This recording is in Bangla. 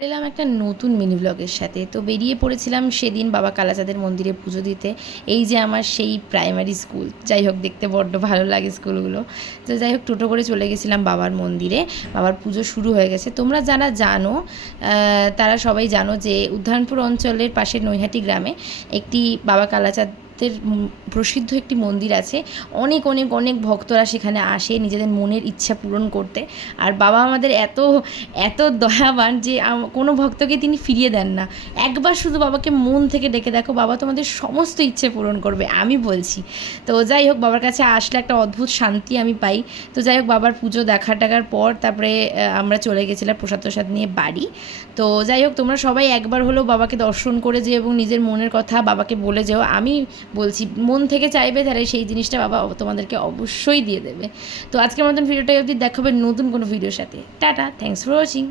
এলাম একটা নতুন মিনি ব্লগের সাথে। তো বেরিয়ে পড়েছিলাম সেদিন বাবা কালাচাঁদের মন্দিরে পুজো দিতে। এই যে আমার সেই প্রাইমারি স্কুল, যাই হোক দেখতে বড্ড ভালো লাগে স্কুলগুলো। তো যাই হোক টোটো করে চলে গেছিলাম বাবার মন্দিরে। বাবার পুজো শুরু হয়ে গেছে। তোমরা যারা জানো তারা সবাই জানো যে উদ্যানপুর অঞ্চলের পাশে নৈহাটি গ্রামে একটি বাবা কালাচাঁদ প্রসিদ্ধ একটি মন্দির আছে। অনেক অনেক অনেক ভক্তরা সেখানে আসে নিজেদের মনের ইচ্ছা পূরণ করতে। আর বাবা আমাদের এত এত দয়াবান যে কোনো ভক্তকে তিনি ফিরিয়ে দেন না। একবার শুধু বাবাকে মন থেকে ডেকে দেখো, বাবা তোমাদের সমস্ত ইচ্ছে পূরণ করবে, আমি বলছি। তো যাই হোক বাবার কাছে আসলে একটা অদ্ভুত শান্তি আমি পাই। তো যাই হোক বাবার পুজো দেখার পর তারপরে আমরা চলে গেছিলাম প্রসাদ নিয়ে বাড়ি। তো যাই হোক তোমরা সবাই একবার হলেও বাবাকে দর্শন করে যেও এবং নিজের মনের কথা বাবাকে বলে যেও। আমি বলছি মন থেকে চাইবে তাহলে সেই জিনিসটা বাবা তোমাদেরকে অবশ্যই দিয়ে দেবে। তো আজকের মতন ভিডিওটা অবধি দেখাবে নতুন কোনো ভিডিওর সাথে। Tata, thanks for watching.